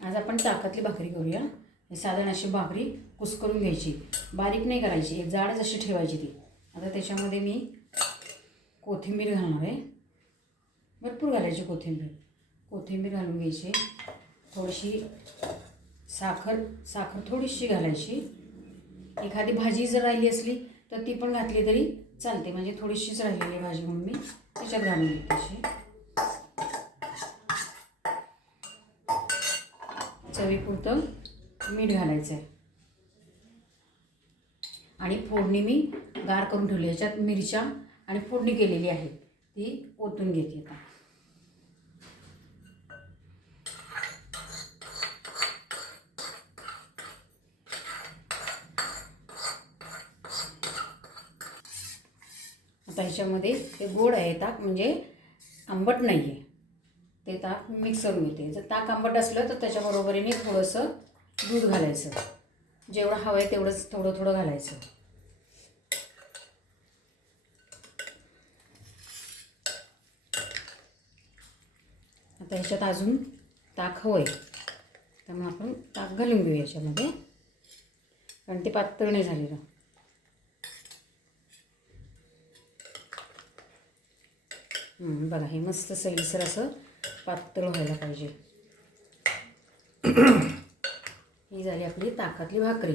आज आपण ताकातली भाकरी करूया। साधारण अशी भाकरी कुस्करून घ्यायची, बारीक नाही करायची, जाडच अशी ठेवायची ती। आता त्याच्यामध्ये मी कोथिंबीर घालणार आहे, भरपूर घालायची कोथिंबीर घालून घ्यायची। थोडीशी साखर थोडीशी घालायची। एखादी भाजी जर राहिली असली तर ती पण घातली तरी चालते, म्हणजे थोडीशीच राहिलेली भाजी म्हणून मी त्याच्यात घालून घेते अशी। चवीपुरतं मीठ घालायचं आहे आणि फोडणी मी गार करून ठेवली, याच्यात मिरच्या आणि फोडणी केलेली आहे ती ओतून घेते आता। आता ह्याच्यामध्ये ते गोड आहे ताक, म्हणजे आंबट नाही आहे, ते ताक मिक्स करून घेते। जर ताक आंबट असलं तर त्याच्या बरोबरीने थोडंसं दूध घालायचं, जेवढं हवं आहे तेवढंच थोडं घालायचं। आता ह्याच्यात अजून ताक हवं आहे, त्यामुळे आपण ताक घालून घेऊ याच्यामध्ये, कारण ते पातळ नाही झालेलं। बघा, हे मस्त सैलसर असं पातळ व्हायला पाहिजे। ही झाली आपली ताकातली भाकरी।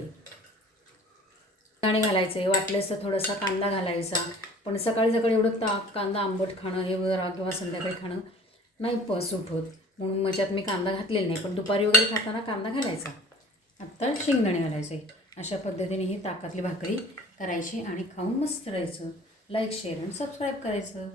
दाणे घालायचे, वाटल्यास तर थोडासा कांदा घालायचा, पण सकाळी एवढं कांदा आंबट खाणं हे जरा किंवा संध्याकाळी खाणं नाही सूट होत, म्हणून मच्यात मी कांदा घातलेला नाही, पण दुपारी वगैरे खाताना कांदा घालायचा। आत्ता शेंगदाणे घालायचे। अशा पद्धतीने ही ताकातली भाकरी करायची आणि खाऊन मस्त राहायचं। लाईक, शेअर आणि सबस्क्राईब करायचं।